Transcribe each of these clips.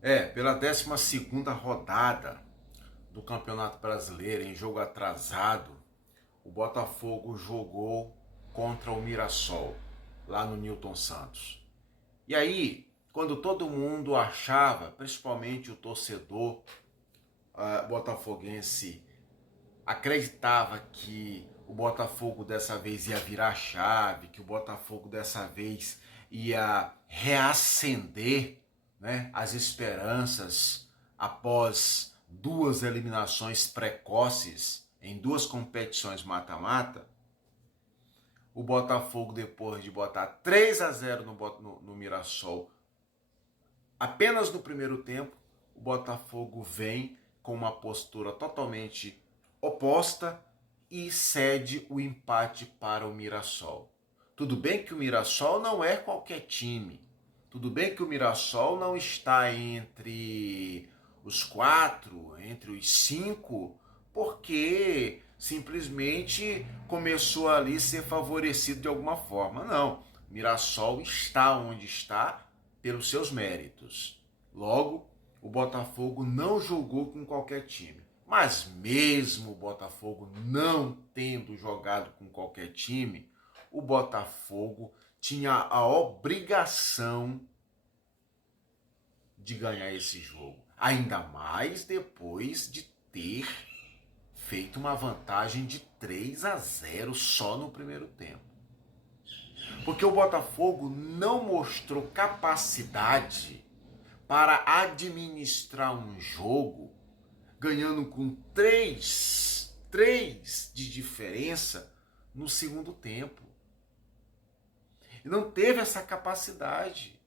Pela 12ª rodada do Campeonato Brasileiro, em jogo atrasado, o Botafogo jogou contra o Mirassol, lá no Newton Santos. E aí, quando todo mundo achava, principalmente o torcedor botafoguense, acreditava que o Botafogo dessa vez ia virar a chave, que o Botafogo dessa vez ia reacender, né, as esperanças após duas eliminações precoces em duas competições mata-mata. O Botafogo, depois de botar 3-0 no Mirassol, apenas no primeiro tempo, o Botafogo vem com uma postura totalmente oposta e cede o empate para o Mirassol. Tudo bem que o Mirassol não é qualquer time. Tudo bem que o Mirassol não está entre os 4, entre os 5, porque simplesmente começou ali a ser favorecido de alguma forma. Não. O Mirassol está onde está pelos seus méritos. Logo, o Botafogo não jogou com qualquer time. Mas mesmo o Botafogo não tendo jogado com qualquer time, o Botafogo tinha a obrigação de ganhar esse jogo. Ainda mais depois de ter feito uma vantagem de 3-0 só no primeiro tempo. Porque o Botafogo não mostrou capacidade para administrar um jogo ganhando com 3 de diferença no segundo tempo. E não teve essa capacidade.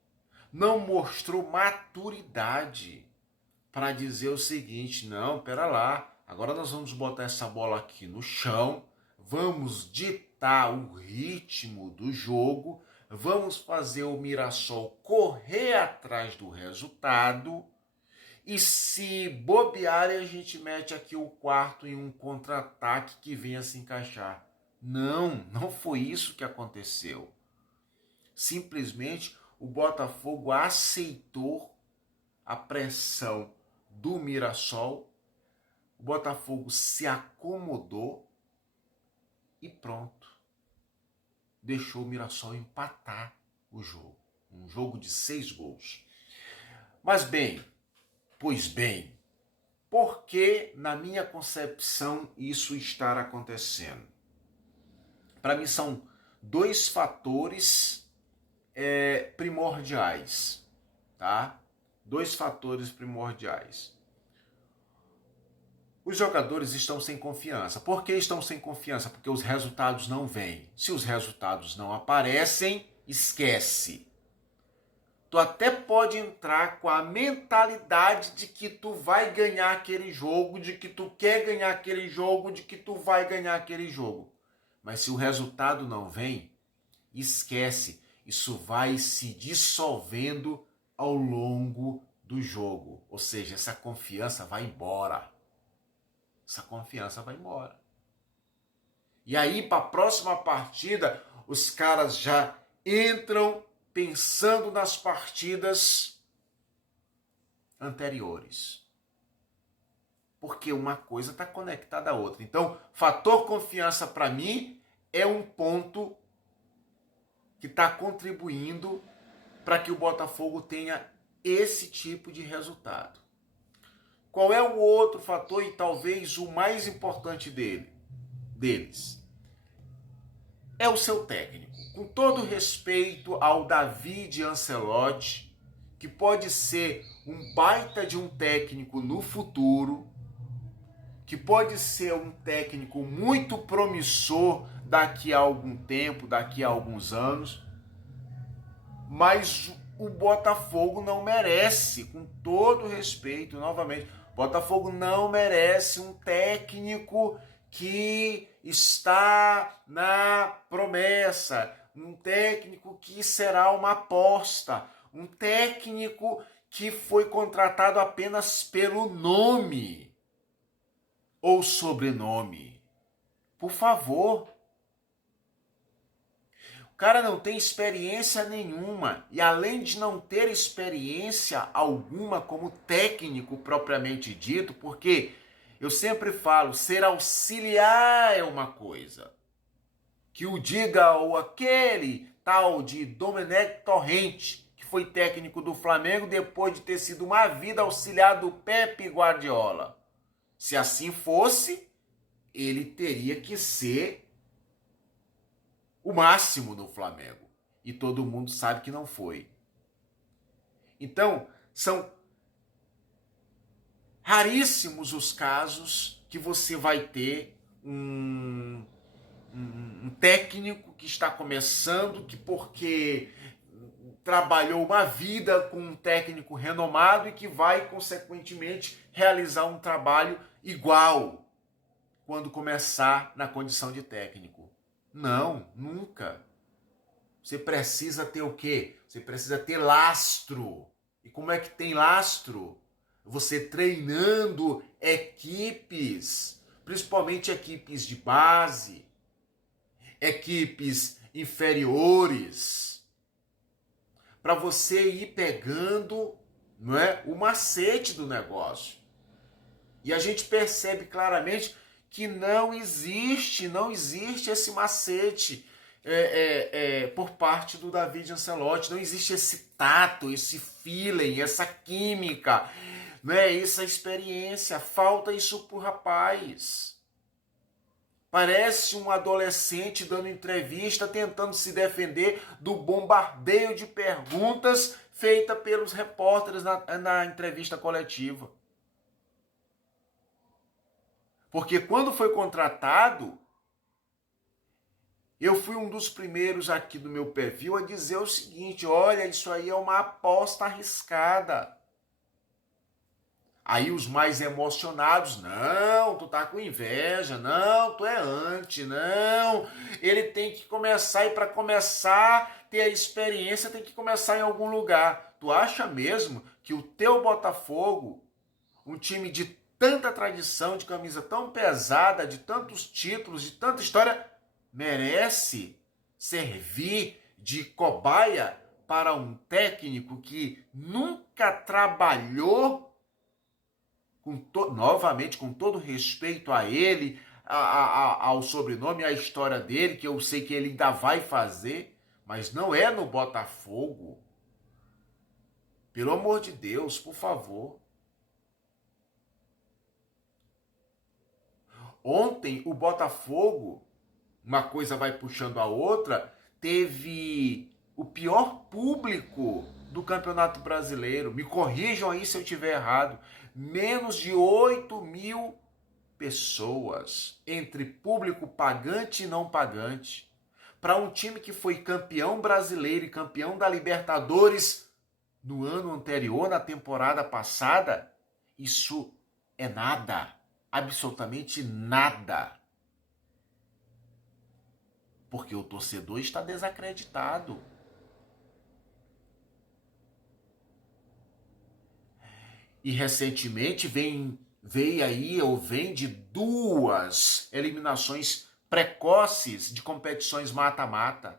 Não mostrou maturidade para dizer o seguinte: não, pera lá, agora nós vamos botar essa bola aqui no chão, vamos ditar o ritmo do jogo, vamos fazer o Mirassol correr atrás do resultado, e se bobear, a gente mete aqui o quarto em um contra-ataque que venha se encaixar. Não, não foi isso que aconteceu. Simplesmente o Botafogo aceitou a pressão do Mirassol, o Botafogo se acomodou e pronto. Deixou o Mirassol empatar o jogo. Um jogo de 6 gols. Mas bem, pois bem, por que, na minha concepção, isso está acontecendo? Para mim são dois fatores primordiais, tá? Dois fatores primordiais. Os jogadores estão sem confiança. Por que estão sem confiança? Porque os resultados não vêm. Se os resultados não aparecem, esquece. Tu até pode entrar com a mentalidade de que tu vai ganhar aquele jogo, de que tu quer ganhar aquele jogo, de que tu vai ganhar aquele jogo. Mas se o resultado não vem, esquece. Isso vai se dissolvendo ao longo do jogo. Ou seja, essa confiança vai embora. Essa confiança vai embora. E aí, para a próxima partida, os caras já entram pensando nas partidas anteriores. Porque uma coisa está conectada à outra. Então, fator confiança para mim é um ponto que está contribuindo para que o Botafogo tenha esse tipo de resultado. Qual é o outro fator e talvez o mais importante deles? É o seu técnico. Com todo respeito ao David Ancelotti, que pode ser um baita de um técnico no futuro, que pode ser um técnico muito promissor daqui a algum tempo, daqui a alguns anos, mas o Botafogo não merece, com todo respeito, novamente, o Botafogo não merece um técnico que está na promessa, um técnico que será uma aposta, um técnico que foi contratado apenas pelo nome ou sobrenome. Por favor. cara não tem experiência nenhuma. E além de não ter experiência alguma como técnico propriamente dito, porque eu sempre falo, ser auxiliar é uma coisa. Que o diga ou aquele tal de Domenech Torrente, que foi técnico do Flamengo depois de ter sido uma vida auxiliar do Pepe Guardiola. Se assim fosse, ele teria que ser o máximo no Flamengo. E todo mundo sabe que não foi. Então, são raríssimos os casos que você vai ter um técnico que está começando, que porque trabalhou uma vida com um técnico renomado e que vai, consequentemente, realizar um trabalho igual quando começar na condição de técnico. Não, nunca. Você precisa ter o quê? Você precisa ter lastro. E como é que tem lastro? Você treinando equipes, principalmente equipes de base, equipes inferiores, para você ir pegando, não é, o macete do negócio. E a gente percebe claramente que não existe esse macete por parte do David Ancelotti. Não existe esse tato, esse feeling, essa química, não é, essa experiência. Falta isso pro rapaz. Parece um adolescente dando entrevista, tentando se defender do bombardeio de perguntas feita pelos repórteres na entrevista coletiva. Porque quando foi contratado, eu fui um dos primeiros aqui do meu perfil a dizer o seguinte: olha, isso aí é uma aposta arriscada. Aí os mais emocionados, não, tu tá com inveja, não, tu é anti, não. Ele tem que começar, e para começar ter a experiência tem que começar em algum lugar. Tu acha mesmo que o teu Botafogo, um time de tanta tradição, de camisa tão pesada, de tantos títulos, de tanta história, merece servir de cobaia para um técnico que nunca trabalhou, novamente, com todo respeito a ele, ao sobrenome, à história dele, que eu sei que ele ainda vai fazer, mas não é no Botafogo. Pelo amor de Deus, por favor. Ontem, o Botafogo, uma coisa vai puxando a outra, teve o pior público do Campeonato Brasileiro. Me corrijam aí se eu estiver errado. Menos de 8.000 pessoas, entre público pagante e não pagante. Para um time que foi campeão brasileiro e campeão da Libertadores no ano anterior, na temporada passada, isso é nada. Absolutamente nada. Porque o torcedor está desacreditado. E recentemente vem de 2 eliminações precoces de competições mata-mata.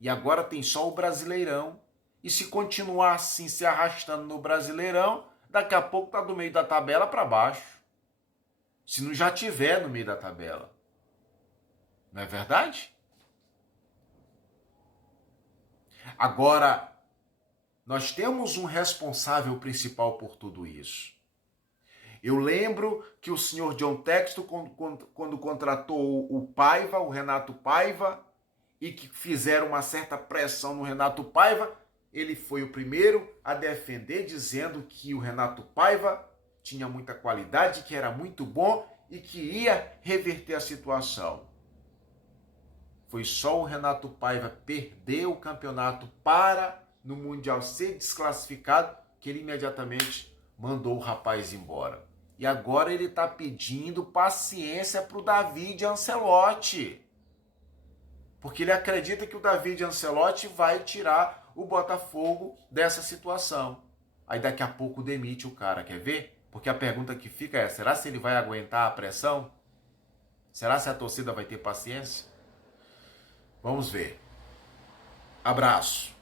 E agora tem só o Brasileirão. E se continuar assim se arrastando no Brasileirão, daqui a pouco tá do meio da tabela para baixo. Se não já tiver no meio da tabela. Não é verdade? Agora, nós temos um responsável principal por tudo isso. Eu lembro que o senhor John Textor, quando contratou o Paiva, o Renato Paiva, e que fizeram uma certa pressão no Renato Paiva, ele foi o primeiro a defender, dizendo que o Renato Paiva tinha muita qualidade, que era muito bom e que ia reverter a situação. Foi só o Renato Paiva perder o campeonato para, no Mundial, ser desclassificado, que ele imediatamente mandou o rapaz embora. E agora ele está pedindo paciência para o David Ancelotti. Porque ele acredita que o David Ancelotti vai tirar o Botafogo dessa situação. Aí daqui a pouco demite o cara, quer ver? Porque a pergunta que fica é, será se ele vai aguentar a pressão? Será se a torcida vai ter paciência? Vamos ver. Abraço.